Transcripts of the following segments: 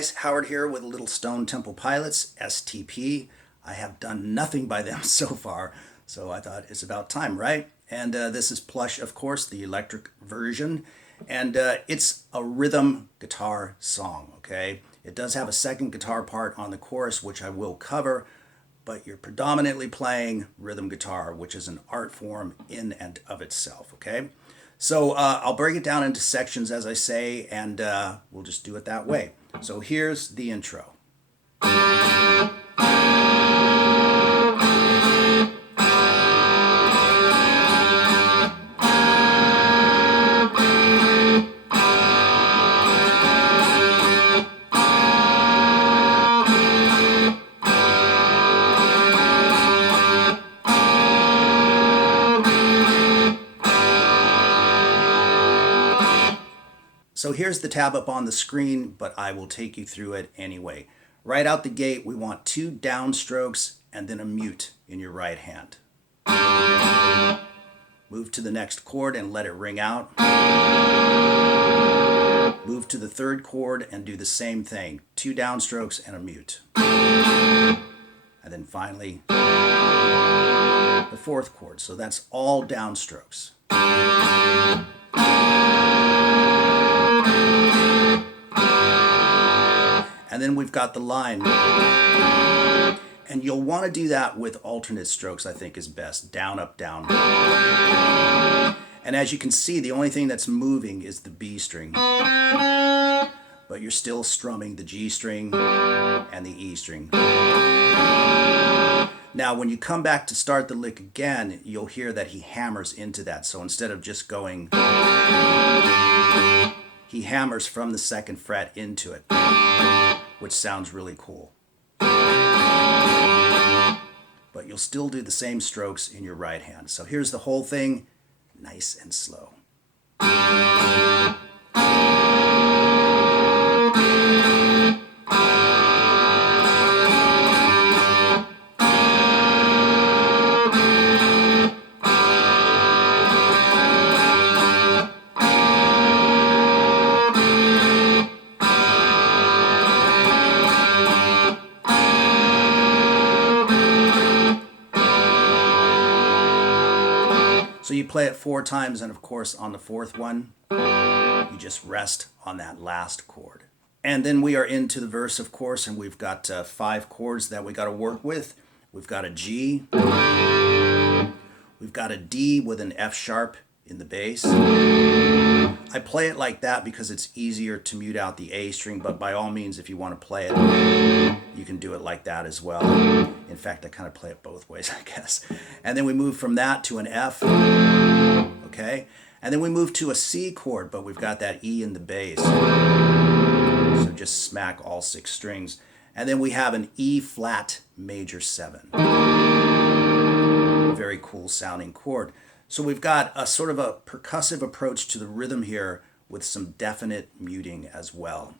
guys, Howard here with a little Stone Temple Pilots, STP. I have done nothing by them so far, so I thought it's about time, right? And this is Plush, of course, the electric version. And it's a rhythm guitar song, okay? It does have a second guitar part on the chorus, which I will cover, but you're predominantly playing rhythm guitar, which is an art form in and of itself, okay? So I'll break it down into sections, as I say, and we'll just do it that way. So here's the intro. So here's the tab up on the screen, but I will take you through it anyway. Right out the gate, we want 2 downstrokes and then a mute in your right hand. Move to the next chord and let it ring out. Move to the third chord and do the same thing. 2 downstrokes and a mute. And then finally, the fourth chord. So that's all downstrokes. And then we've got the line. And you'll want to do that with alternate strokes, I think is best. Down, up, down. And as you can see, the only thing that's moving is the B string. But you're still strumming the G string and the E string. Now, when you come back to start the lick again, you'll hear that he hammers into that. So instead of just going, he hammers from the 2nd fret into it, which sounds really cool. But you'll still do the same strokes in your right hand. So here's the whole thing, nice and slow. So you play it 4 times, and of course on the 4th one, you just rest on that last chord. And then we are into the verse, of course, and we've got 5 chords that we got to work with. We've got a G, we've got a D with an F sharp in the bass. I play it like that because it's easier to mute out the A string, but by all means, if you want to play it, you can do it like that as well. In fact, I kind of play it both ways, I guess. And then we move from that to an F, okay? And then we move to a C chord, but we've got that E in the bass. So just smack all 6 strings. And then we have an E flat major 7. Very cool sounding chord. So we've got a sort of a percussive approach to the rhythm here with some definite muting as well.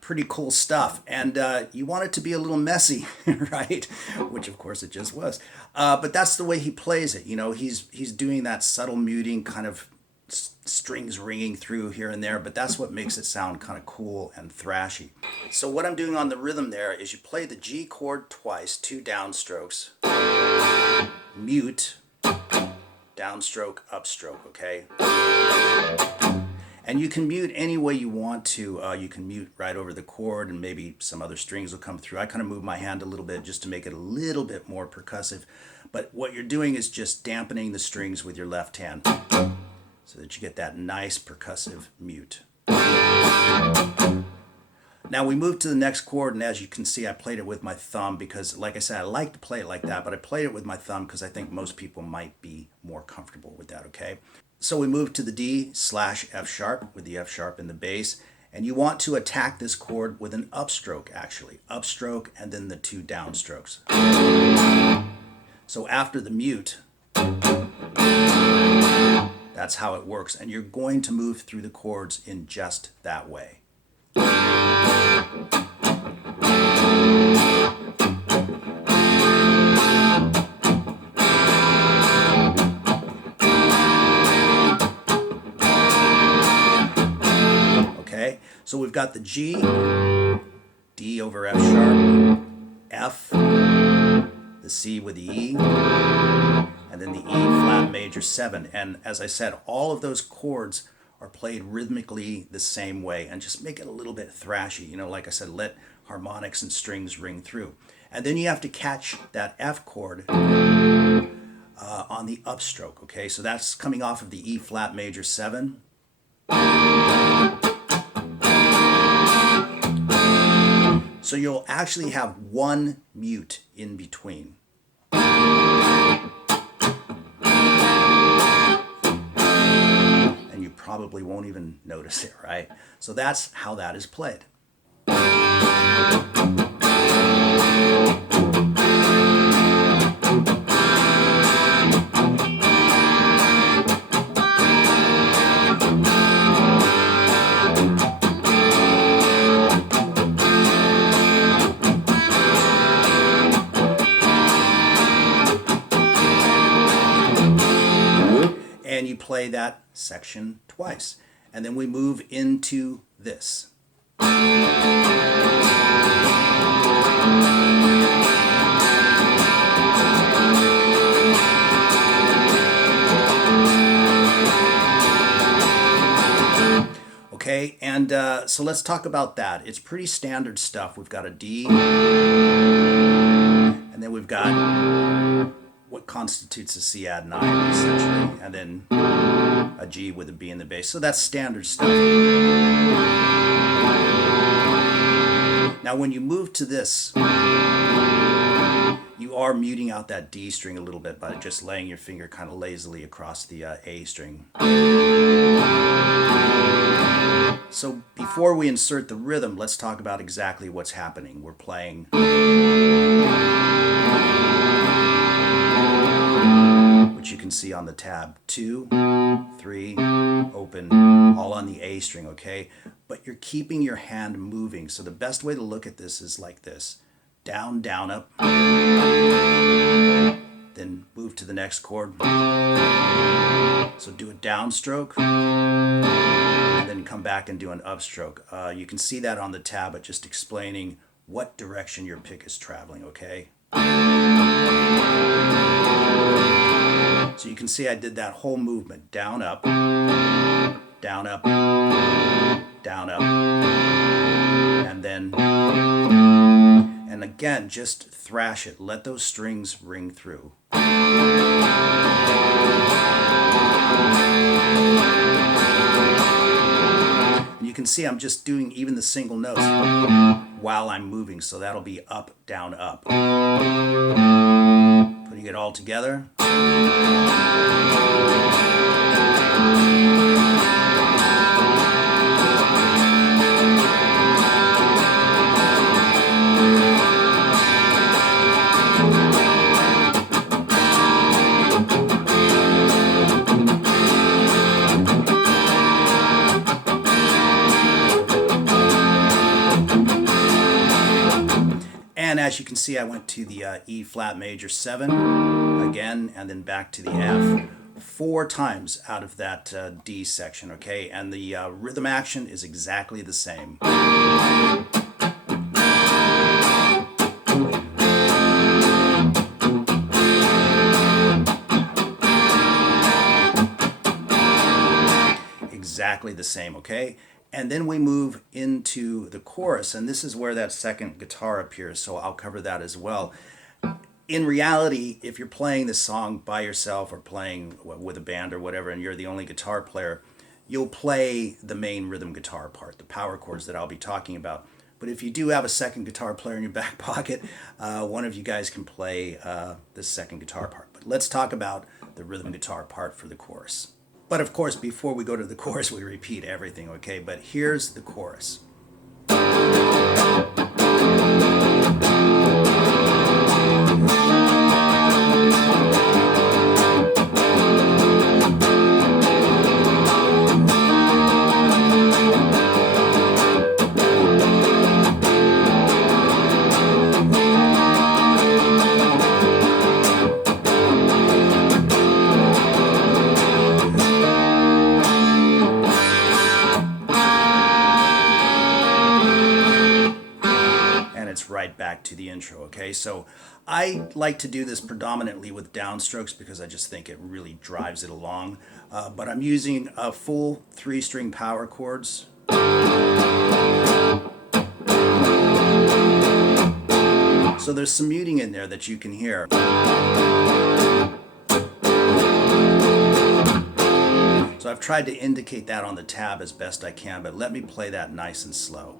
Pretty cool stuff, and you want it to be a little messy, right? Which of course it just was. But that's the way he plays it. You know, he's doing that subtle muting, kind of strings ringing through here and there, but that's what makes it sound kind of cool and thrashy. So what I'm doing on the rhythm there is you play the G chord twice, 2 downstrokes, mute, downstroke, upstroke, okay? And you can mute any way you want to. You can mute right over the chord and maybe some other strings will come through. I kind of move my hand a little bit just to make it a little bit more percussive. But what you're doing is just dampening the strings with your left hand so that you get that nice percussive mute. Now we move to the next chord, and as you can see, I played it with my thumb because, like I said, I like to play it like that, but I played it with my thumb because I think most people might be more comfortable with that, okay? So we move to the D/F sharp with the F sharp in the bass, and you want to attack this chord with an upstroke, actually. Upstroke and then the 2 downstrokes. So after the mute, That's how it works. And you're going to move through the chords in just that way. Okay, so we've got the G, D over F sharp, F, the C with the E, and then the E flat major 7. And as I said, all of those chords are played rhythmically the same way, and just make it a little bit thrashy. You know, like I said, let harmonics and strings ring through. And then you have to catch that F chord on the upstroke, okay? So that's coming off of the E flat major 7. So you'll actually have one mute in between. And you probably won't even notice it, right? So that's how that is played. And you play that section twice. And then we move into this. Okay, and so let's talk about that. It's pretty standard stuff. We've got a D, and then we've got what constitutes a C add 9, essentially, and then a G with a B in the bass. So that's standard stuff. Now when you move to this, you are muting out that D string a little bit by just laying your finger kind of lazily across the A string. So before we insert the rhythm, let's talk about exactly what's happening. We're playing which you can see on the tab, 2, 3, open, all on the A string, okay? But you're keeping your hand moving. So the best way to look at this is like this. Down, down, up. Then move to the next chord. So do a downstroke, and then come back and do an upstroke. You can see that on the tab, but just explaining what direction your pick is traveling, okay? So you can see I did that whole movement. Down, up, down, up, down, up, and then, and again, just thrash it. Let those strings ring through. You can see I'm just doing even the single notes while I'm moving, so that'll be up, down, up. Putting it all together. And as you can see, I went to the E flat major 7 again, and then back to the F 4 times out of that D section, okay? And the rhythm action is exactly the same. Exactly the same, okay? And then we move into the chorus, and this is where that second guitar appears, so I'll cover that as well. In reality, if you're playing this song by yourself or playing with a band or whatever, and you're the only guitar player, you'll play the main rhythm guitar part, the power chords that I'll be talking about. But if you do have a second guitar player in your back pocket, one of you guys can play the second guitar part. But let's talk about the rhythm guitar part for the chorus. But of course, before we go to the chorus, we repeat everything, okay? But here's the chorus. right back to the intro, okay? So I like to do this predominantly with downstrokes because I just think it really drives it along. But I'm using a full 3-string power chords. So there's some muting in there that you can hear. So I've tried to indicate that on the tab as best I can, but let me play that nice and slow.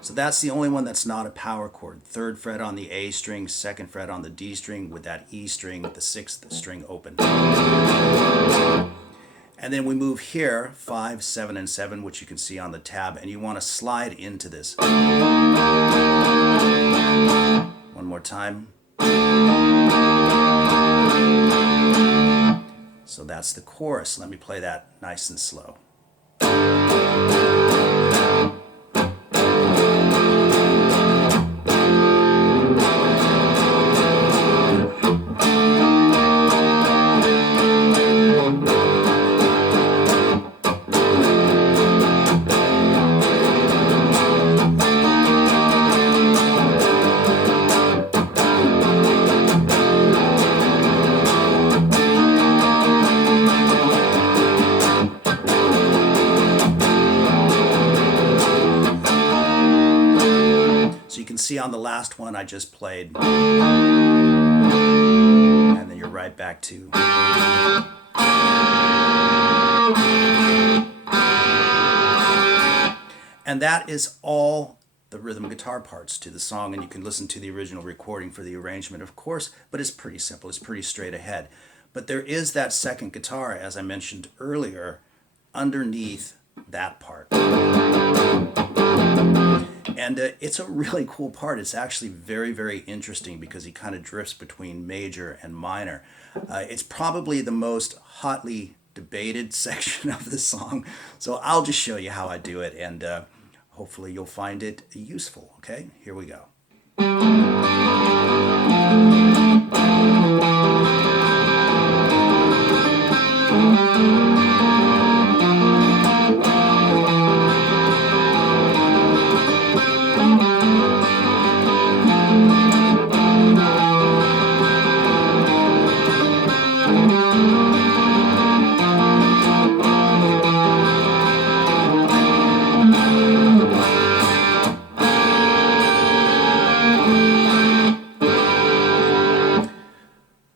So that's the only one that's not a power chord. 3rd fret on the A string, 2nd fret on the D string with that E string, the 6th string open. And then we move here, 5, 7, and 7, which you can see on the tab, and you want to slide into this. One more time. So that's the chorus. Let me play that nice and slow. See on the last one I just played, and then you're right back to. And that is all the rhythm guitar parts to the song, and you can listen to the original recording for the arrangement, of course, but it's pretty simple, it's pretty straight ahead. But there is that second guitar, as I mentioned earlier, underneath that part. And it's a really cool part. It's actually very, very interesting because he kind of drifts between major and minor. It's probably the most hotly debated section of the song. So I'll just show you how I do it, and hopefully you'll find it useful. Okay, here we go.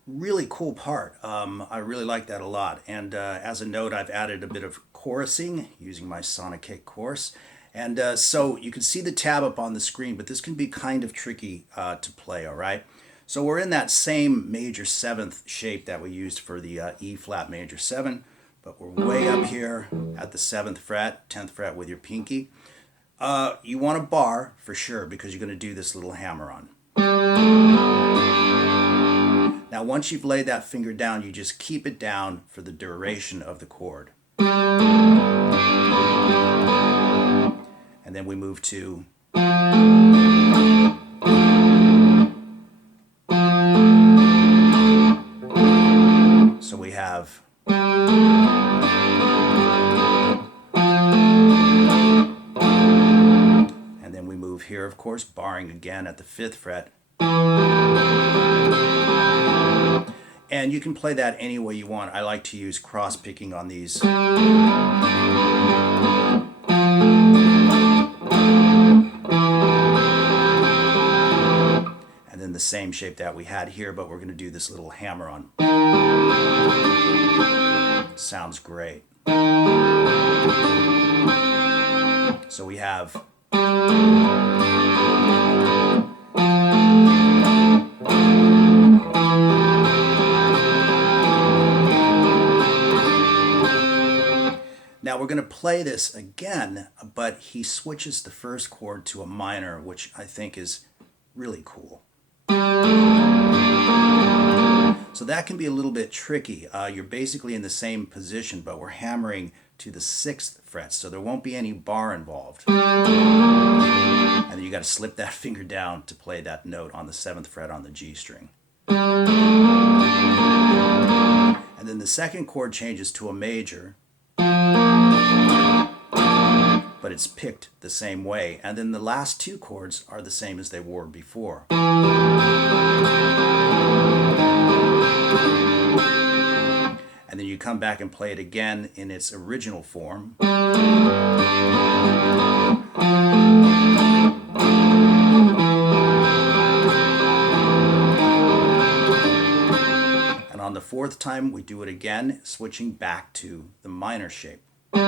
Really cool part. I really like that a lot. And as a note, I've added a bit of chorusing using my Sonic Cake chorus. And so you can see the tab up on the screen, but this can be kind of tricky to play, all right? So we're in that same major 7th shape that we used for the E flat major 7, but we're way up here at the 7th fret, 10th fret with your pinky. You want a bar for sure because you're going to do this little hammer on. Now once you've laid that finger down, you just keep it down for the duration of the chord. And then we move to so we have and then we move here, of course, barring again at the 5th fret. And you can play that any way you want. I like to use cross picking on these. And then the same shape that we had here, but we're going to do this little hammer on. Sounds great. So we have now we're going to play this again, but he switches the first chord to a minor, which I think is really cool. So that can be a little bit tricky. You're basically in the same position, but we're hammering to the 6th fret, so there won't be any bar involved. And then you got to slip that finger down to play that note on the 7th fret on the G string. And then the second chord changes to a major, but it's picked the same way. And then the last two chords are the same as they were before. And then you come back and play it again in its original form. And on the fourth time, we do it again, switching back to the minor shape. So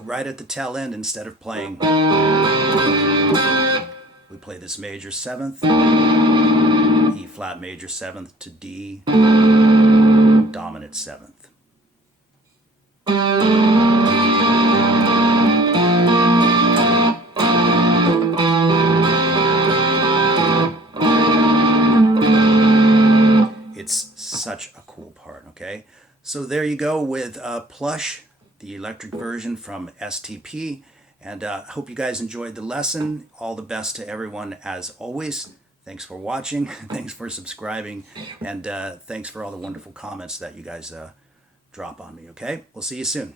right at the tail end, instead of playing, we play this major seventh, E flat major seventh to D dominant seventh. It's such a cool part, okay? So there you go with Plush, the electric version from STP. And I hope you guys enjoyed the lesson. All the best to everyone as always. Thanks for watching. Thanks for subscribing. And thanks for all the wonderful comments that you guys drop on me, okay? We'll see you soon.